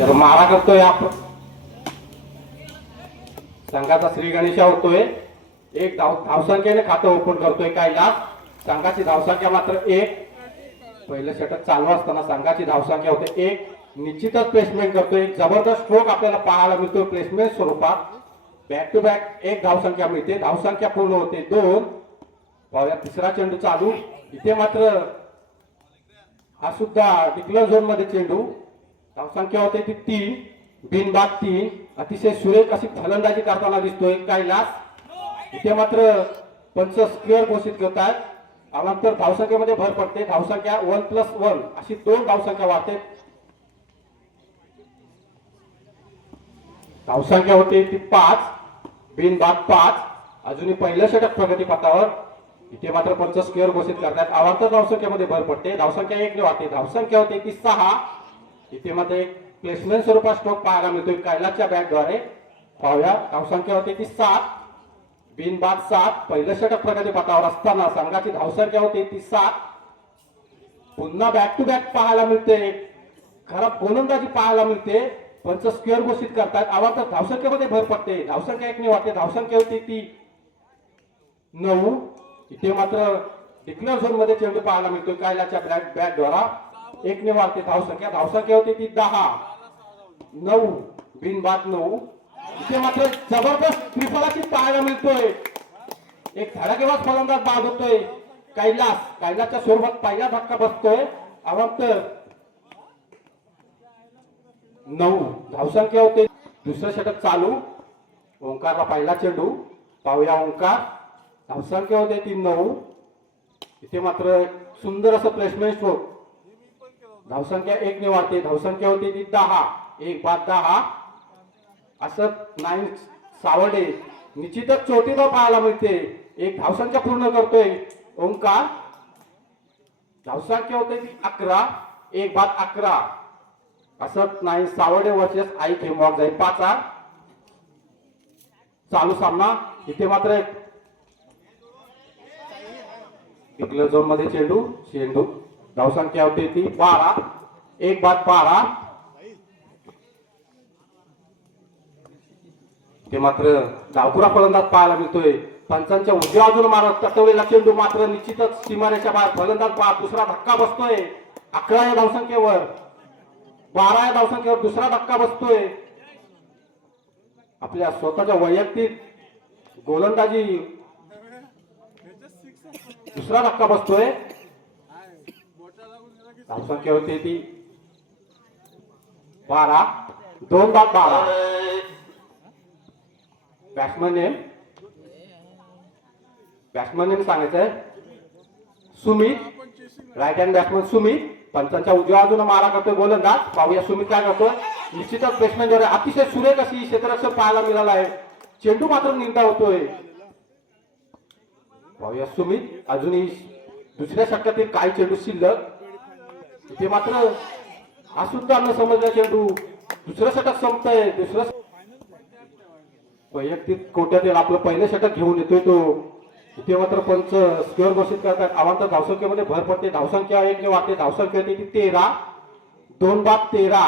तर मारा करतोय आपण संघाचा श्री गणेशा होतोय एक धावसंख्येने खातं ओपन करतोय कैलास संघाची धावसंख्या मात्र एक पहिलं षटक चालू असताना संघाची धावसंख्या होते एक निश्चितच प्लेसमेंट करतोय जबरदस्त स्ट्रोक आपल्याला पाहायला मिळतोय प्लेसमेंट स्वरूपात बॅक टू बॅक एक धावसंख्या मिळते धावसंख्या पूर्ण होते दोन पाहूया तिसरा चेंडू चालू इथे मात्र हा सुद्धा डिक्लेअर झोन मध्ये चेंडू धावसंख्या होते ती 3 बिनबाद 3 अतिशय सुरेख अशी फलंदाजी करताना दिसतोय कैलास इथे मात्र पंच स्क्वेअर घोषित करतात नंतर धावसंख्येमध्ये भर पडते धावसंख्या 1+1 अशी 2 धावसंख्या वाढते धावसंख्या होते ती 5 बिनबाद 5 अजूनही पहिलं षटक प्रगतीपथावर इथे मात्र पंच स्क्वेअर घोषित करतात आवर्त धावसंख्येमध्ये भर पडते धावसंख्या 1 ने वाढते धावसंख्या होते ती 6 इथे मात्र एक प्लेसमेंट स्वरूपात स्ट्रोक पाहायला मिळतोय कैलासच्या बॅटद्वारे पाहूया धावसंख्या होते ती 7 बिनबाद 7 पहिलं षटक प्रगतीपथावर असताना संघाची धावसंख्या होती ती 7 पुन्हा बॅक टू बॅक पाहायला मिळते खराब गोलंदाजी पाहायला मिळते पंच स्क्वेअर घोषित करतात आवर्त धावसंख्येमध्ये भर पडते धावसंख्या 1 ने वाढते धावसंख्या होती ती 9 इथे मात्र डिक्लेअर झोन मध्ये चेंडू पाहायला मिळतोय कैलासच्या बॅट द्वारा 1 ने वाढते धावसंख्या होती ती 10 9 बिनबाद 9 इथे मात्र जबरदस्त त्रिफलाची पाहायला मिळतोय एक धडाकेबाज फलंदाज बाद होतोय कैलासच्या स्वरूपात पहिला धक्का बसतोय अवंत 9 धावसंख्या होते दुसरं षटक चालू ओंकारला पहिला चेंडू पाहूया ओंकार धावसंख्या होते ती 9 इथे मात्र सुंदर असं प्लेसमेंट स्ट्रोक धावसंख्या 1 ने वाढते धावसंख्या होती ती 10 1 बाद 10 असं 9 सावडे निश्चितच चोटीला पाहायला मिळते एक धावसंख्या पूर्ण करतोय ओंकार धावसंख्या होते ती 11 1 बाद 11 असं 9 सावडे वर्सेस आई खेमवाग जाईल 5 चालू सामना इथे मात्र डिक्लेअर झोन मध्ये चेंडू धावसंख्या होती ती 12 1 बाद 12 ते मात्र डावखुरा फलंदाज पाहायला मिळतोय पंचांच्या उजव्या बाजूला मारत तटवलेला चेंडू मात्र निश्चितच सीमारेच्या बाहेर फलंदाज बाद दुसरा धक्का बसतोय 11 या धावसंख्येवर 12 या धावसंख्येवर दुसरा धक्का बसतोय आपल्या स्वतःच्या वैयक्तिक गोलंदाजी दुसरा धक्का बसतोय धावसंख्या होती ती 12 2 बाद 12 बॅट्समन नेम सांगायचंय Sumit right hand batsman Sumit पंचांच्या उजव्या बाजूने मारा करतोय गोलंदाज पाहूया सुमित काय करतोय निश्चितच प्लेसमेंट अतिशय सुरेख अशी क्षेत्ररक्षण पाहायला मिळाला आहे चेंडू मात्र निर्धार होतोय पाहूया सुमित अजूनही दुसऱ्या षटकातील काही चेंडू शिल्लक इथे मात्र हा सुद्धा न समजला चेंडू दुसरं षटक संपतंय दुसरं वैयक्तिक कोट्यातील आपलं पहिलं षटक घेऊन येतोय तो इथे मात्र पंच स्क्वेअर घोषित करतात आव्हान धावसंख्येमध्ये भर पडते धावसंख्या 1 ने वाढते धावसंख्या होती ती 13 2 बाद 13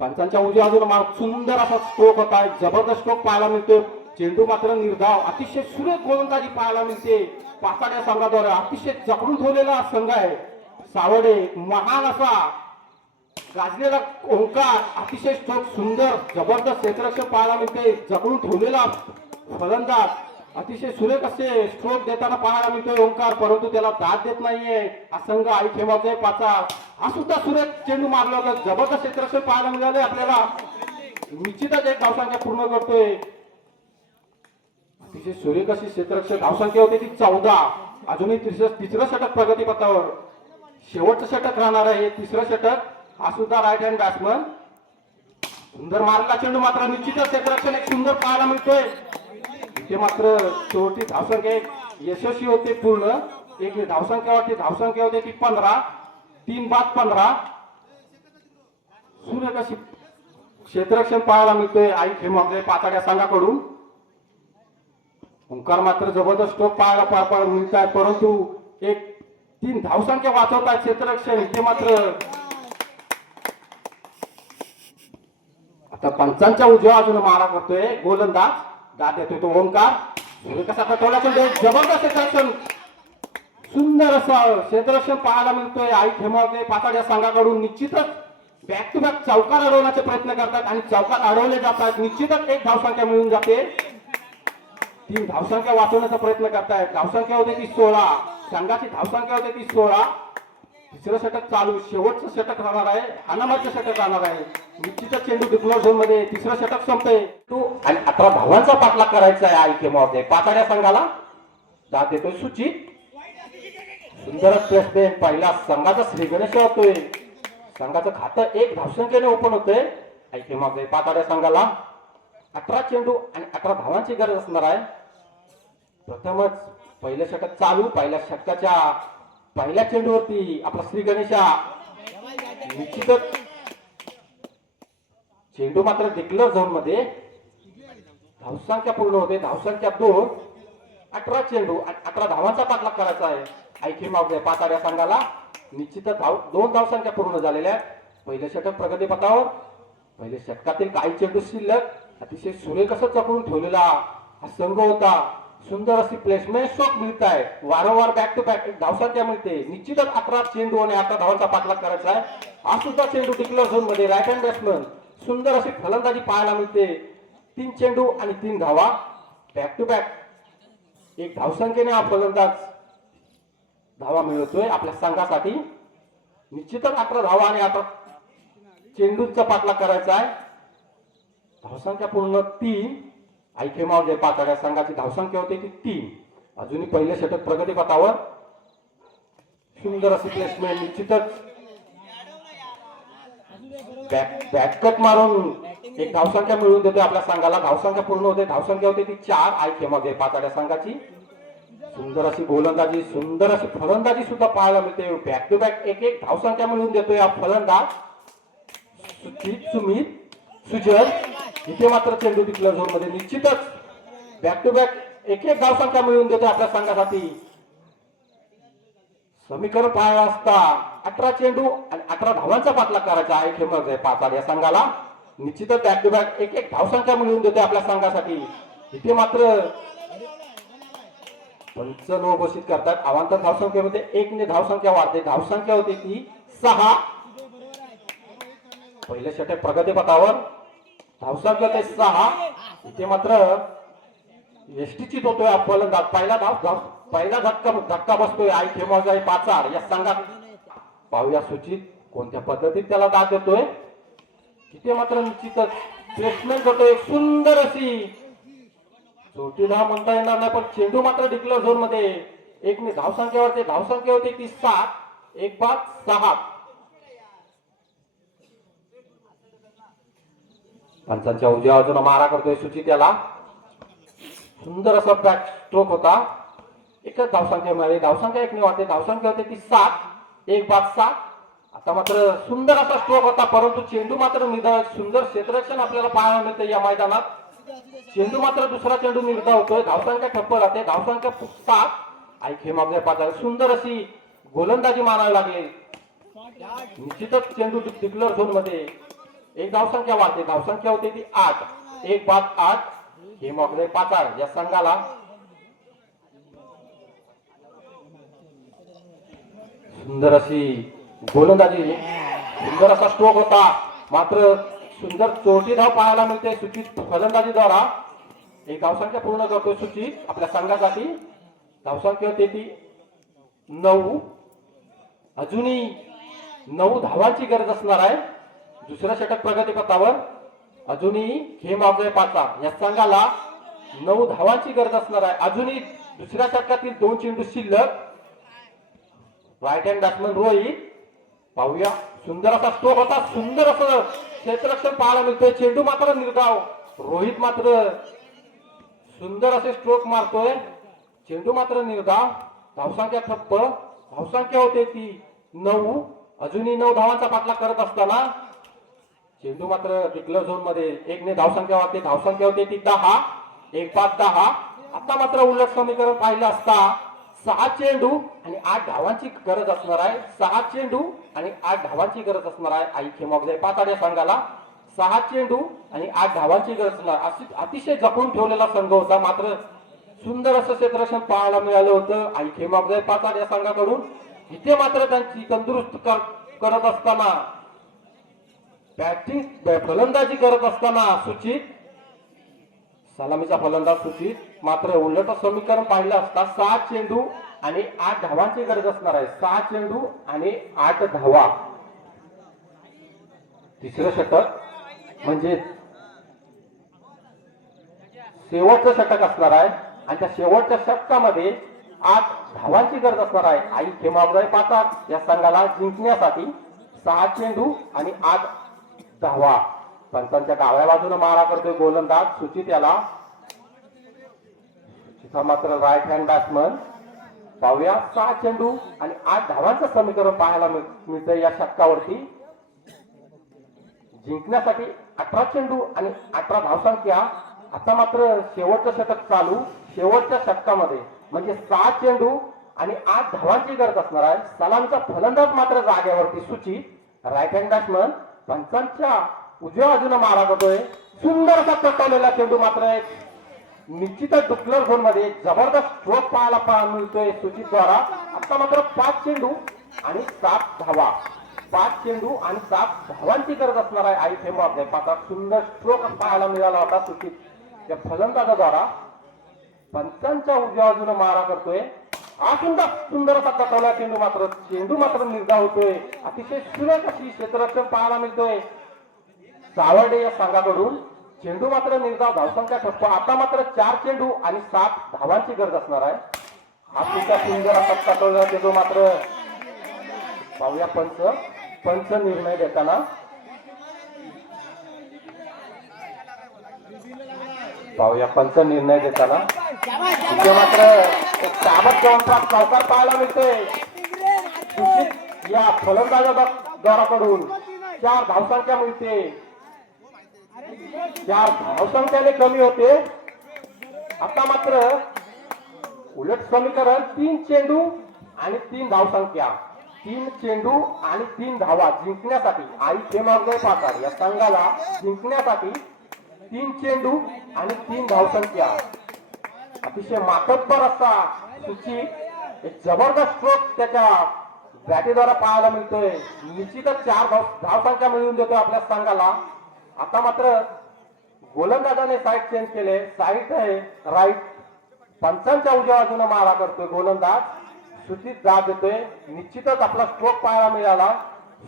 पंचांच्या उजव्या बाजूला सुंदर असा स्ट्रोक होता जबरदस्त स्ट्रोक पाहायला मिळतोय चेंडू मात्र निर्धाव अतिशय सुरेख गोलंदाजी पाहायला मिळते पाचाड्या संघाद्वारे अतिशय जखडून ठेवलेला संघ आहे सावडे महान असा गाजलेला ओंकार अतिशय स्ट्रोक सुंदर जबरदस्त क्षेत्ररक्षण पाहायला मिळते जखडून ठेवलेला फलंदाज अतिशय सुरेख असे स्ट्रोक देताना पाहायला मिळतोय ओंकार परंतु त्याला दाद देत नाहीये हा संघ आई खेमाचे पाचा हा सुद्धा सुरेख चेंडू मारला होता जबरदस्त क्षेत्ररक्षण पाहायला मिळाले आपल्याला निश्चितच एक धावसंख्या पूर्ण करतोय अतिशय सुरेख अशी क्षेत्ररक्षण धावसंख्या होती ती 14 अजूनही तिसरं षटक प्रगतीपथावर शेवटचं षटक राहणार आहे तिसरं षटक हा सुद्धा राईट हँड बॅट्समन सुंदर मारलेला चेंडू मात्र निश्चितच क्षेत्ररक्षण एक सुंदर पाहायला मिळतोय ते मात्र शेवटी धावसंख्या यशस्वी होते पूर्ण एक धावसंख्या होते ती 15 3 बाद 15 सुरेख अशी क्षेत्ररक्षण पाहायला मिळतोय आई खेमागले पाचाड्या संघाकडून ओंकार मात्र जबरदस्त स्ट्रोक पाहायला मिळत आहे परंतु एक 3 धावसंख्या वाचवतात क्षेत्ररक्षण इथे मात्र आता पंचांच्या उजव्या बाजूने मारा करतोय गोलंदाज. दाद देतोय तो ओंकार. सुरेख असा पटवला चेंडू, जबरदस्त क्षेत्ररक्षण, सुंदर असं क्षेत्ररक्षण पाहायला मिळतोय. आई खेमावते पाताड या संघाकडून. निश्चितच बॅक टू बॅक चौकार अडवण्याचे प्रयत्न करतात आणि चौकार अडवले जातात. निश्चितच एक धावसंख्या मिळून जाते. 3 धावसंख्या वाचवण्याचा प्रयत्न करतायत. धावसंख्या होते ती 16. संघाची धावसंख्या होते ती 16. तिसरं षटक चालू, शेवटचं षटक राहणार आहे, अनामाचं षटक राहणार आहे. निश्चितच चेंडू डिक्लोर झोन मध्ये. तिसरं षटक संपतंय आणि 18 धावांचा पाठलाग करायचा आहे आई खेमावते पाताड्या संघाला. दाद देतोय सुचित. सुंदरच प्लेसमेंट. पहिला संघाचा श्री गणेश होतोय. संघाचं खातं 1 धावसंख्येने ओपन होतंय आई खेमावते पाताड्या संघाला. 18 चेंडू आणि 18 धावांची गरज असणार आहे. प्रथमच पहिलं षटक चालू. पहिल्या षटकाच्या पहिल्या चेंडूवरती आपला श्री गणेशा. निश्चितच चेंडू मात्र डिक्लेअर झोन मध्ये. धावसंख्या पूर्ण होते. धावसंख्या 2. 18 चेंडू आणि 18 धावांचा पाठलाग करायचा आहे आयखी मावते पाताड्या संघाला. निश्चितच 2 धावसंख्या पूर्ण झालेल्या आहेत. पहिलं षटक प्रगतीपथावर. पहिले षटकातील काही चेंडू शिल्लक. अतिशय सुरेख असं चकवून ठेवलेला हा संघ होता. सुंदर अशी प्लेसमेंट स्ट्रोक मिळत आहे. वारंवार बॅक टू बॅक एक धावसंख्या मिळते. निश्चितच 18 चेंडू आणि 18 धावांचा पाठलाग करायचा आहे. हा सुद्धा चेंडू डिक्लेअर झोन मध्ये. Right hand batsman. सुंदर अशी फलंदाजी पाहायला मिळते. 3 चेंडू आणि 3 धावा. बॅक टू बॅक एक धावसंख्येने हा फलंदाज धावा मिळवतोय आपल्या संघासाठी. निश्चितच 18 धावा आणि 18 चेंडूंचा पाठलाग करायचा आहे. धावसंख्या पूर्ण 3. आयखेमाव जे पाताड्या संघाची धावसंख्या होती ती 3. अजूनही पहिले षटक प्रगतीपथावर. सुंदर अशी प्लेसमेंट. निश्चितच बॅककट मारून एक धावसंख्या मिळवून देते आपल्या संघाला. धावसंख्या पूर्ण होते. धावसंख्या होती ती 4 आयखेमाव जे पाताड्या संघाची. सुंदर अशी गोलंदाजी, सुंदर अशी फलंदाजी सुद्धा पाहायला मिळते. बॅक टू बॅक एक धावसंख्या मिळवून देतोय हा फलंदाज सुमित सुजल. इथे मात्र चेंडू डिक्लेअर झोन मध्ये. निश्चितच बॅक टू बॅक एक धावसंख्या मिळवून देतो आपल्या संघासाठी. समीकरण पाहायला असता 18 चेंडू आणि 18 धावांचा पाठलाग करायचा आहे खेमर पाचाड या संघाला. निश्चितच बॅक टू बॅक एक धावसंख्या मिळवून देतो आपल्या संघासाठी. इथे मात्र पंच नो घोषित करतात. अवांतर धावसंख्येमध्ये 1 ने धावसंख्या वाढते. धावसंख्या होती ती 6. पहिले षटक प्रगतीपथावर. धावसंख्या ते 6. इथे मात्र एसटीची होतोय हा फलंदाज. पहिला धक्का बसतोय आई खेमावजाई पाचाड या संघात. पाहूया सुचित कोणत्या पद्धतीत त्याला दाद देतोय. इथे मात्र निश्चितच प्लेसमेंट होतोय सुंदर अशी. छोटी धाव म्हणता येणार नाही पण चेंडू मात्र डिक्लेअर झोन मध्ये. 1 ने धावसंख्येवरती. धावसंख्या होती ती 7. 1 बाद 6. पंचांच्या उजव्या बाजूने मारा करतोय सुचित याला. सुंदर असा बॅक स्ट्रोक होता. एकच धावसंख्या मिळाली. धावसंख्या 1 ने वाढते. धावसंख्या होते ती 7. 1 बाद 7. आता मात्र सुंदर असा स्ट्रोक होता परंतु चेंडू मात्र निर्धाव. सुंदर क्षेत्ररक्षण आपल्याला पाहायला मिळते या मैदानात. चेंडू मात्र दुसरा चेंडू निर्धाव होतोय. धावसंख्या ठप्प राहते. धावसंख्या 7. आयखेमावजा पाचाड. सुंदर अशी गोलंदाजी मानावी लागेल. निश्चितच चेंडू डिक्लेअर झोन मध्ये. एक धावसंख्या वाढते. धावसंख्या होती ती 8. 1 बाद 8. खेमावजा पाचाड या संघाला. सुंदर अशी गोलंदाजी. सुंदर असा स्ट्रोक होता मात्र सुंदर चोरटी धाव पाहायला मिळते सुचित फलंदाजीद्वारा. एक धावसंख्या पूर्ण करतोय सुचित आपल्या संघासाठी. धावसंख्या होती ती 9. अजूनही 9 धावांची गरज असणार आहे. दुसऱ्या षटक प्रगतीपथावर. अजूनही खेमावजा पाचाड या संघाला 9 धावांची गरज असणार आहे. अजूनही दुसऱ्या षटकातील 2 चेंडू शिल्लक. Right hand batsman Rohit. पाहूया सुंदर असा स्ट्रोक होता. सुंदर असं क्षेत्ररक्षण पाहायला मिळतोय. चेंडू मात्र निर्धाव. रोहित मात्र सुंदर असे स्ट्रोक मारतोय. चेंडू मात्र निर्धाव. धावसंख्या ठप्प. धावसंख्या होते ती 9. अजूनही 9 धावांचा पाठलाग करत असताना चेंडू मात्र डिक्लेअर झोन मध्ये. 1 ने धावसंख्या वाढते. धावसंख्या होते ती 10. 1 बाद 10. आता मात्र उलट समीकरण पाहिलं असता 6 चेंडू आणि 8 धावांची गरज असणार आहे. 6 चेंडू आणि 8 धावांची गरज असणार आहे आई खेमावजा पाचाड या संघाला. 6 चेंडू आणि 8 धावांची गरज असणार. अतिशय जपून ठेवलेला संघ होता. मात्र सुंदर असं क्षेत्ररक्षण पाहायला मिळालं होतं आई खेमागजाई पाचाड या संघाकडून. इथे मात्र त्यांची तंदुरुस्त करत असताना बॅटिंग फलंदाजी करत असताना सुचित, सलामीचा फलंदाज सुचित मात्र उलट समीकरण पाहिलं असता 6 चेंडू आणि 8 धावांची गरज असणार आहे. 6 चेंडू आणि 8 धावा. तिसरं षटक म्हणजे शेवटचं षटक असणार आहे आणि त्या शेवटच्या षटकामध्ये 8 धावांची गरज असणार आहे आई खेमागजाई पाचाड या संघाला जिंकण्यासाठी. 6 चेंडू आणि 8 धावा. पंचांच्या डाव्या बाजूने मारा करतोय गोलंदाज सुचित याला. सुचिता मात्र राईट हँड बॅट्समन. पाहूया 6 चेंडू आणि 8 धावांचं समीकरण पाहायला मिळतंय या षटकावरती. जिंकण्यासाठी 18 चेंडू आणि 18 धावसंख्या. आता मात्र शेवटचं षटक चालू. शेवटच्या षटकामध्ये म्हणजे 6 चेंडू आणि 8 धावांची गरज असणार आहे. सलामीचा फलंदाज मात्र जागेवरती सुचित राईट हँड बॅट्समन. पंचांच्या उजव्या बाजूने मारा करतोय. सुंदर असा कटवलेला चेंडू मात्र निश्चितच डुकलर झोन मध्ये जबरदस्त स्ट्रोक पाहायला मिळतोय सुचित द्वारा. आता मात्र 5 चेंडू आणि 7 धावा. 5 चेंडू आणि 7 धावांची गरज असणार आहे आई खेमागजाई पाचाड. सुंदर स्ट्रोक पाहायला मिळाला होता सुचित या फलंदाजाद्वारा. पंचांच्या उजव्या बाजूने मारा करतोय. हा सुंदर असा कटवला चेंडू मात्र निर्धाव होतोय. अतिशय सुरेख अशी क्षेत्ररक्षण पाहायला मिळतोय सावर्डे या संघाकडून. चेंडू मात्र निर्धाव, धावसंख्या ठप्प. आता मात्र 4 चेंडू आणि 7 धावांची गरज असणार आहे. हा सुद्धा सुंदर असा कटवलेला चेंडू मात्र पाहूया पंच निर्णय देताना. पाहूया पंच निर्णय देताना इथे मात्र एक ताबत जवळचा चौकार पाहायला मिळतोय सुचित या फलंदाजाकडून. 4 धावसंख्या मिळते. 4 धावसंख्याने कमी होते. आता मात्र उलट समीकरण 3 चेंडू आणि 3 धावसंख्या. 3 चेंडू आणि 3 धावा जिंकण्यासाठी आई खेमागजाई पाचाड या संघाला जिंकण्यासाठी 3 चेंडू आणि 3 धावसंख्या. अतिशय मातब्बर असा सुचित एक जबरदस्त स्ट्रोक त्याच्या बॅटीद्वारा पाहायला मिळतोय. निश्चितच 4 धावसंख्या मिळवून देतोय आपल्या संघाला. आता मात्र गोलंदाजाने साईड चेंज केले. साईड आहे राईट. पंचांच्या उजव्या बाजूने मारा करतोय गोलंदाज सुचित जात देतोय. निश्चितच आपला स्ट्रोक पाहायला मिळाला.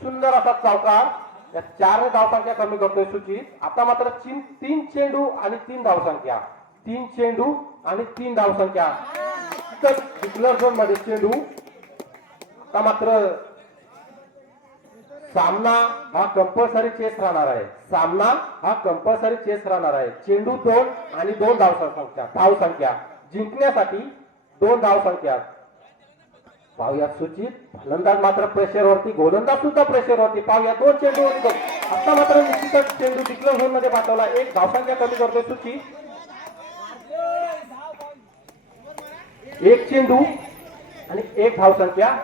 सुंदर असा चौकार. या 4 धावसंख्या कमी करतोय सुचित. आता मात्र 3 चेंडू आणि 3 धावसंख्या. 3 चेंडू आणि 3 धावसंख्या. डिक्लेअर झोन मध्ये चेंडू. आता मात्र सामना हा कंपल्सरी चेस राहणार आहे. सामना हा कंपल्सरी चेस राहणार आहे. चेंडू 2 आणि 2 धावसंख्या. जिंकण्यासाठी 2 धावसंख्या. पाहूया सुचित फलंदाज मात्र प्रेशरवरती. गोलंदाज सुद्धा प्रेशरवरती. पाहूया 2 चेंडू. आता मात्र निश्चितच चेंडू डिक्लेअर झोन मध्ये पाठवला. 1 धावसंख्या कमी करतोय सुचित. 1 चेंडू आणि 1 धावसंख्या.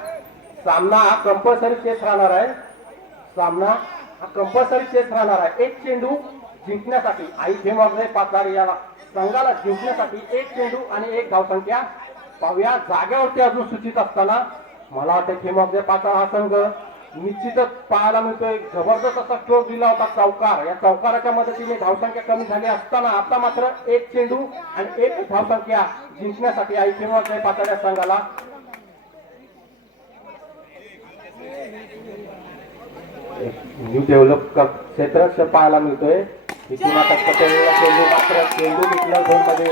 सामना हा कंपल्सरी चेस राहणार आहे. सामना हा कंपल्सरी चेस राहणार आहे. 1 चेंडू जिंकण्यासाठी आई खेमागजाई पाचाड या संघाला जिंकण्यासाठी 1 चेंडू आणि 1 धावसंख्या. पाहूया जागेवरती अजून सुचित असताना मला वाटतं खेमागजाई पाचाड हा संघ निश्चितच पाहायला मिळतोय. जबरदस्त असा स्ट्रोक दिला होता चौकार. या चौकाराच्या मदतीने धावसंख्या कमी झाली असताना आता मात्र 1 चेंडू आणि 1 धावसंख्या जिंकण्यासाठी आई खेमागजाई पाचाड या संघाला. न्यू डेव्हलप क्षेत्ररक्षण पाहायला मिळतोय. इथून आता चेंडू मात्र चेंडू डिक्लेअर झोन मध्ये